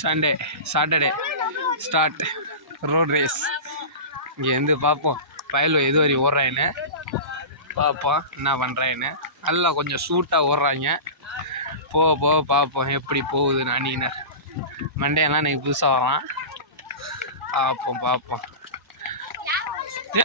Sunday Saturday start road race இங்கேருந்து பார்ப்போம் பயல் எது வரையும் ஓடுறாயின்னு. பார்ப்போம் என்ன பண்ணுறாயின்னு நல்லா கொஞ்சம் சூட்டாக ஓடுறாங்க. போக போக பார்ப்போம் எப்படி போகுதுன்னு அணியினர். மண்டையெல்லாம் இன்னைக்கு புதுசாக வரான். பார்ப்போம் பார்ப்போம் ஏ,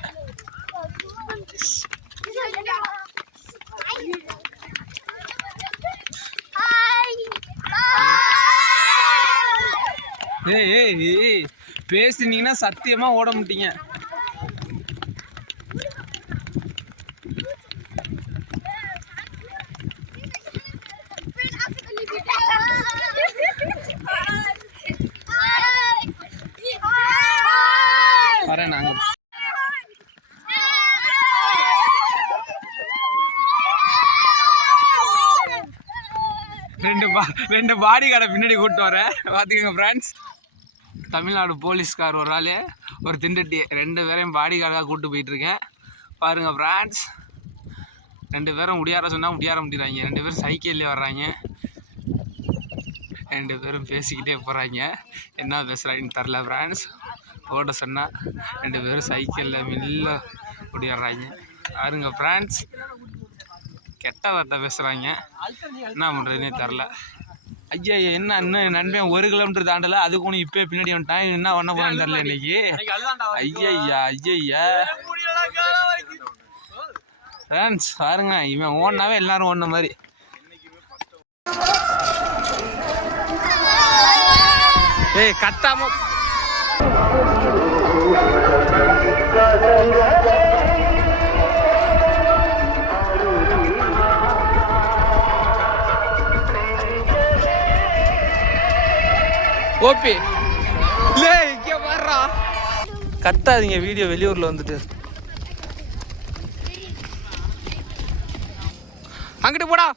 ஏய் ஏய் ஏய் சத்தியமாக ஓட மாட்டீங்க. வரேன் நாங்கள் ரெண்டு பா ரெண்டு பாடி கார்டை பின்னாடி கூப்பிட்டு வரேன் பார்த்துக்கோங்க ஃப்ரெண்ட்ஸ் தமிழ்நாடு போலீஸ்கார் ஒரு ஆள் ஒரு திண்டட்டி. ரெண்டு பேரையும் பாடி கார்டாக கூப்பிட்டு போயிட்டுருக்கேன். பாருங்கள் ஃப்ரெண்ட்ஸ் ரெண்டு பேரும் முடியார சொன்னால் முடியார முடியறாங்க ரெண்டு பேரும் சைக்கிள்லேயே வர்றாங்க. ரெண்டு பேரும் பேசிக்கிட்டே போகிறாங்க என்ன பேசுகிறாங்கன்னு தெரில ஃப்ரெண்ட்ஸ் ஓட சொன்னால் ரெண்டு பேரும் சைக்கிளில் மெல்ல முடியாடுறாங்க பாருங்க ஃப்ரெண்ட்ஸ் கெட்ட வார்த்தை பேசுகிறாங்க என்ன பண்ணுறதுனே தெரில. ஐயா என்ன இன்னும் நண்பன் ஒரு கிலோமீட்டர் தாண்டல? அதுக்கு ஒன்று இப்போ பின்னாடி வந்துட்டான் என்ன பண்ண போறான்னு தெரில இன்னைக்கு. ஐயா ஐயா ஃப்ரெண்ட்ஸ் பாருங்க இவன் ஓடினாவே எல்லாரும் ஓடின மாதிரி. ஏய் கத்தாம ஓபி லே இங்க வர்றா கத்தாதீங்க வீடியோ வெளியூர்ல வந்துட்டு. அங்கிட்டு போடா.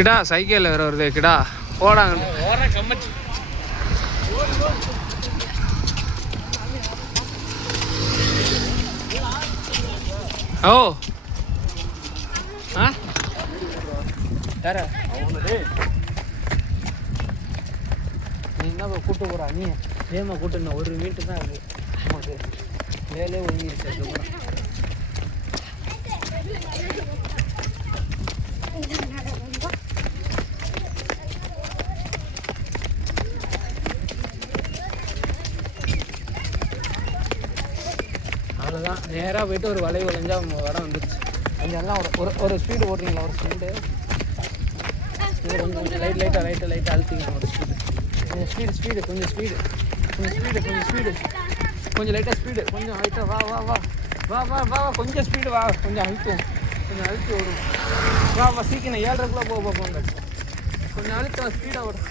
கிடா சைக்கிளில் வேற வருது கிடா. போடாங்க ஓ. ஆ? நீ என்ன கூட்டு போறா? நீ ஏமா கூட்டு ஒரு மீட்டு தான் அது. மேலே வேலையே ஒழுங்கிருச்சு அதுக்கப்புறம் நேராக போயிட்டு ஒரு வளைவு வளைஞ்சா இடம் வந்துருச்சு. அங்கெல்லாம் ஒரு ஒரு ஒரு ஸ்பீடு ஓட்டுறீங்களா? ஒரு ஸ்பீடு கொஞ்சம் லைட் லைட்டாக லைட்டாக லைட்டாக அழுத்திங்க ஒரு ஸ்பீடு கொஞ்சம் ஸ்பீடு ஸ்பீடு கொஞ்சம் ஸ்பீடு கொஞ்சம் ஸ்பீடு கொஞ்சம் ஸ்பீடு கொஞ்சம் லைட்டாக ஸ்பீடு கொஞ்சம் லைட்டாக வா வா வா. வா வா வா வா. கொஞ்சம் ஸ்பீடு வா. கொஞ்சம் அழுத்தும் கொஞ்சம் அழுத்தி ஓடும். வா வா சீக்கிரம் ஏழரைக்குள்ளே போக பார்ப்போங்க கொஞ்சம் அழுத்தம் ஸ்பீடாக ஓடும்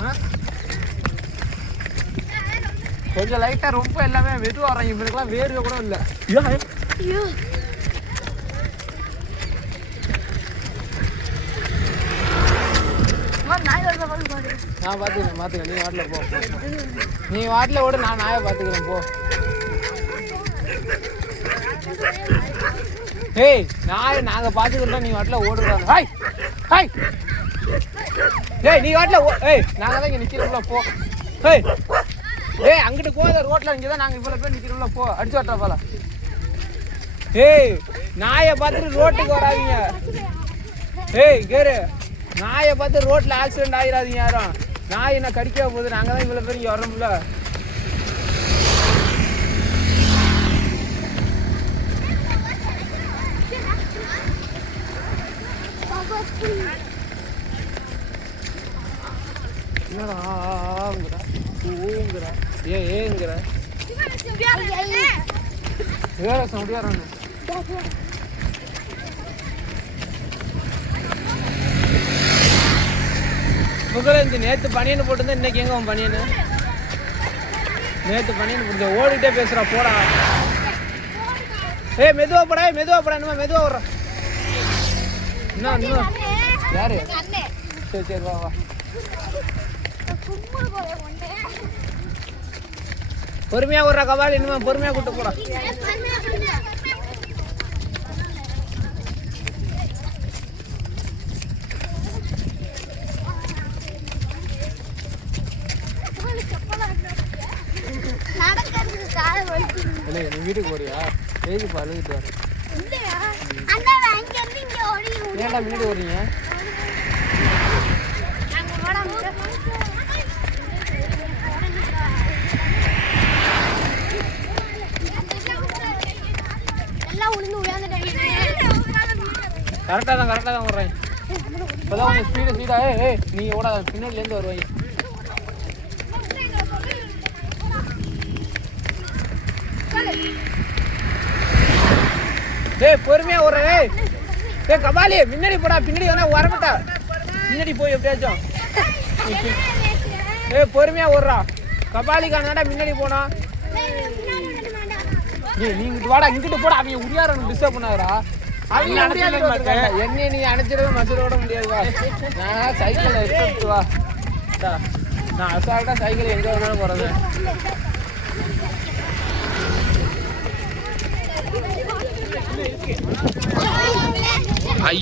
ஆ? கொஞ்சம் லைட்டாக ரொம்ப எல்லாமே மெதுவாக வர்றாங்க. இவனுக்குலாம் வேர்வை கூட இல்லை. நான் பார்த்துக்கிறேன் பார்த்துக்கிறேன் நீ வாட்டில் போ. நீ வாட்டில் விட நான் நாயை பார்த்துக்கிறேன் போ. ஏய் நாயை நாங்கள் பார்த்துக்கிறோம் நீ வாட்டில் ஓடுறாங்க ஹாய் ஹாய். ஏய் நீ வாட்டில் ஓ ஏய் நாங்கள் தான் இங்கே நிற்கிறோம்ல போ. ஏய் ஏய் அங்கிட்டு போத ரோட்ல இங்கே தான் நாங்கள் இவ்வளோ பேர் நிக்கிறோம்ல போ அடிச்சு வரட்டா போல ஏய் நாயை பார்த்துட்டு ரோட்டுக்கு வராதீங்க. ஏய் கேரு நாயை பார்த்து ரோட்ல ஆக்சிடென்ட் ஆகிடாதீங்க யாரும். நாய் என்ன கடிக்க போகுது நாங்கள் தான் இவ்வளோ பேர் இங்கே வரோம்ல ஏங்கிற வேற முடியாறானு புகழேந்தி நேற்று பனியன் போட்டிருந்தா இன்னைக்கு எங்க உன் பனியனு? நேத்து பனியன் போட்டு ஓடிட்டே பேசுறா போடா. ஏய் மெதுவா போடா மெதுவா போடா இன்னும் மெதுவா வர இன்னும் இன்னும் யாரு? சரி சரி வா வா. பொறுமையா விட்றா கபாலி. இனிமே பொறுமையா கூட்டு நீ வீட்டுக்கு போறியா? எதுக்கு அழுதுட்டு வர இல்லையா? அந்த அங்க இருந்து இங்க ஓடி ஏன்டா முன்னாடி ஓடுறீங்க? கரெக்டாக தான் கரெக்டாக தான் ஓடுறேன் இப்போதான் கொஞ்சம் ஸ்பீடு ஸ்பீடாக ஏய் ஏய் நீ ஓடாத பின்னாடிலேருந்து வருவாங்க. டேய் பொறுமையா ஓடுற ஏய். டேய் கபாலி முன்னாடி போடா பின்னாடி வேணா வரமாட்டா பின்னாடி போய் எப்படியாச்சும். ஏய் பொறுமையா ஓடுறா. கபாலிக்கான முன்னாடி போனா. ஏய் நீ இங்கிட்டு வாடா இங்கிட்டு போடா அவங்க உரியாரன் டிஸ்டர்ப் பண்ணாதடா. என்னைய நீ அணைச்சிடவே மசில் விட முடியாது வா. நான் சைக்கிள் எடுத்து வா. நான் அசால்ட்டா சைக்கிள் எங்க வேணாலும் போறது. ஐ